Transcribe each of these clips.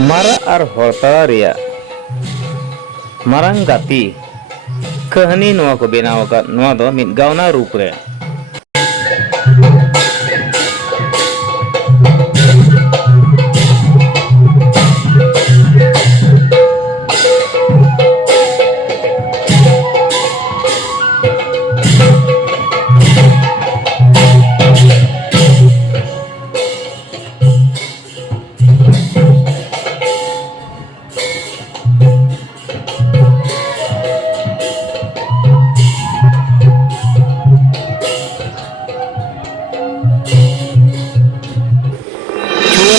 मारा और हड़ताला रिया मारंग गाती कहानी नोआ को बेनाव का नोआ दो मिद गावना रूप रे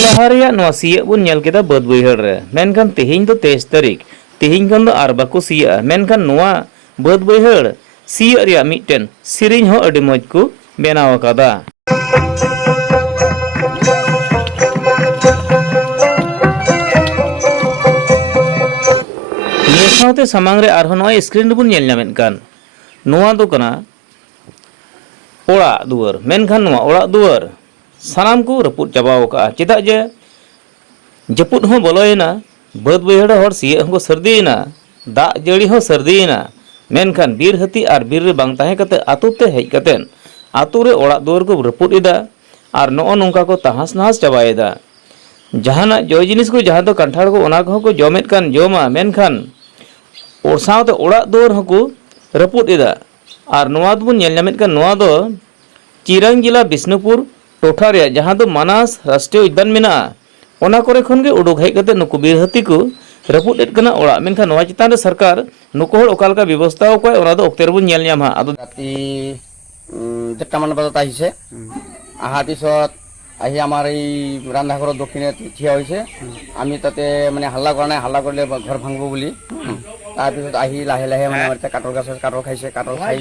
लहारिया नोआ सिया बुन नेल केदा बद बैहड़ रे मेनखान तेहिं दो 23 तारीख तेहिं खन दो आर बाको सिया मेनखान नोआ बद बैहड़ सिया रिया मिटन सिरिंग हो अडी मज को बेनाव कादा निया सावते समांग रे आरहो नोआ स्क्रीन बुन नेल नामेन कान नोआ दो कना ओड़ा दुवर मेनखान नोआ ओड़ा दुवर सानाम को रपुट चाबाव का चेदा जे जपुट हो बोलोयना बद बैहड़ हर सिया हो सर्दीना दा जड़ी हो सर्दीना मेनखान बीर हती और बीर रे बांग ताहे कते आतु ते हेज कतेन आतु रे ओड़ा दुवर को रपुट इदा और नो नोंका को तहास नहास चाबाएदा जहाना जो जिनिस को जहां तो कंठाड़ को ओना को जमेत कान जमा मेनखान और सावते ओड़ा दुवर हो रपुट इदा और नोआ बुन नेल नामेत कान नोआ दो चिरांग जिला बिष्णुपुर टोठा रे जहां दो मानस राष्ट्रीय उद्यान मेना ओना करे खन गे उडुक हेज कते नुकु बीर हती को रपुट एट कना ओड़ा मेनखान नोआ चितान रे सरकार नुकु होड़ ओकालका व्यवस्था को ओना दो ओक्तेर बुन नेल न्याम हा आदो राति जेटामान बजात आहिसे आहा पिছত आহি आमार এই रान्धाघर दक्षिणे थिया होइसे आमी ताते माने हल्ला करा नाय हल्ला करले घर भांगबो बुली तार पिছত आহি लाहे लाहे माने आमार काटर गाछ काटर खाइसे काटर खाइ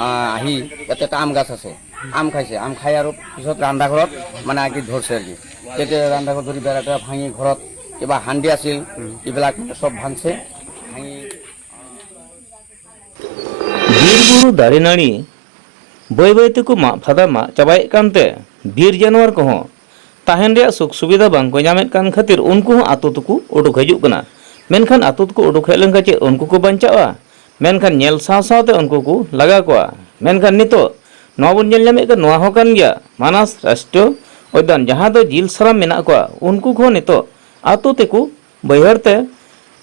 आহি याते आम गाछ আছে आम खाइसे आम खाइ आरो पिছত रान्धाघरत माने आगि धरसे आरকি तेते रान्धाघर धरि बेराटा भाঙি ঘরত কিবা হান্ডি আছিল ইবিলাক সব ভাঙছে ভাঙি बीरबुरु दारे नाड़ी बय बय तक मा फादा मा चाबाए कानते बीर जानवर को ताहेन रे सुख सुविधा बांग को नामेत कान खातिर उनको आतो तक उडुक हजु कना मेनखान आतो तक उडुक हेलन का चे उनको को बंचावा मेनखान नेल साव सावते उनको को लगा कोआ मेनखान नितो नवा बुन नेल नामे का नवा हो कान गया मानस राष्ट्रीय उद्यान जहां दो जिल सराम मेना कोआ उनको को नितो आतो तेको बैहरते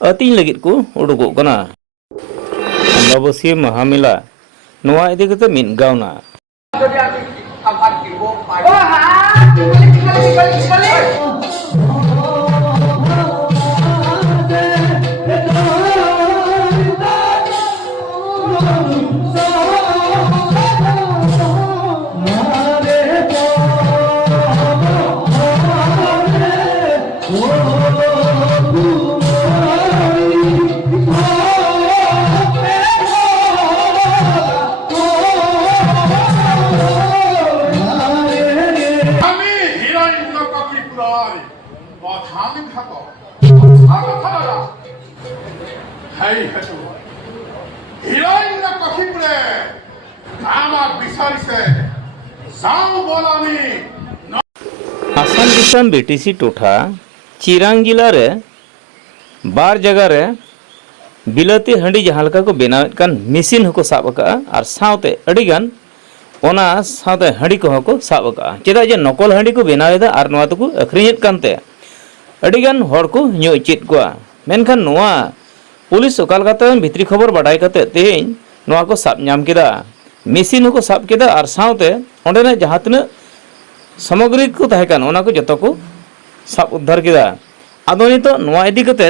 अतिन लगित को उडुको कना अम्बाबसी महामेला नवा इदि कते मिन गावना आसाम दिसम बीटीसी टोठा चिरांग जिला रे बार जगह रे बिलाती हंडी जहां को बनावेत कान मेसिन को साब का और सावते अडिगान ओना सावते हंडी को साब का चेदा जे नकल हंडी को बनावेदा और नवा तो अखरियत कानते अडिगान हर को न्यू चित को मेनखान नवा पुलिस ओकालकाते भित्री खबर बाडाय कते तेहें नवा को साब नाम केदा मेसिन को साब केदा और सावते ओंडेना जहां तना सामग्री को तहकान ओना को जतो को साब उद्धार केदा आदो नितो नवा इदी कते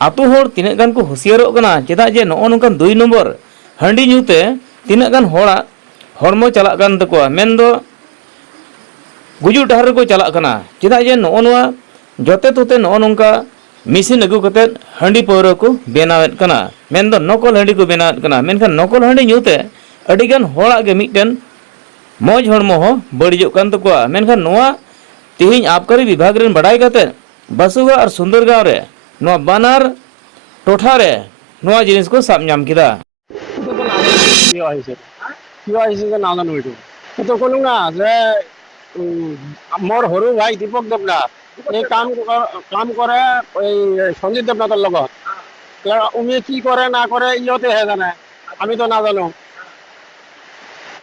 आतु होड़ तिना गान को हुसियारो कना चेदा जे नो नोकान 2 नंबर हंडी न्यूते तिना गान होड़ा हरमो चला गान तको मेनदो गुजु डहर को चला कना चेदा जे नो नवा जोते तोते नो नोंका मेसिन अगु कते हंडी पौरो को बेनावेत कना मेनदो नकल हंडी को बेनावेत कना मेनखान नकल हंडी न्यूते अडिगान होड़ा गे मिटन मौज हड़मो हो बड़िजो कान तको मेनखान नोआ तेहिं आबकारी विभाग रेन बड़ाई कते बसुगा और सुंदरगांव रे नोआ बानार टोठा रे नोआ जिनिस को साब नाम किदा किया आइसे नागान होइतो तो कोनुंगा जे মোৰ সৰু ভাই দীপক দেৱনাথ এই কাম কৰে এই সঞ্জীৱ দেৱনাথৰ লগত। উনি কি কৰে না কৰে ইহঁতেহে জানে, আমিতো নাজানো।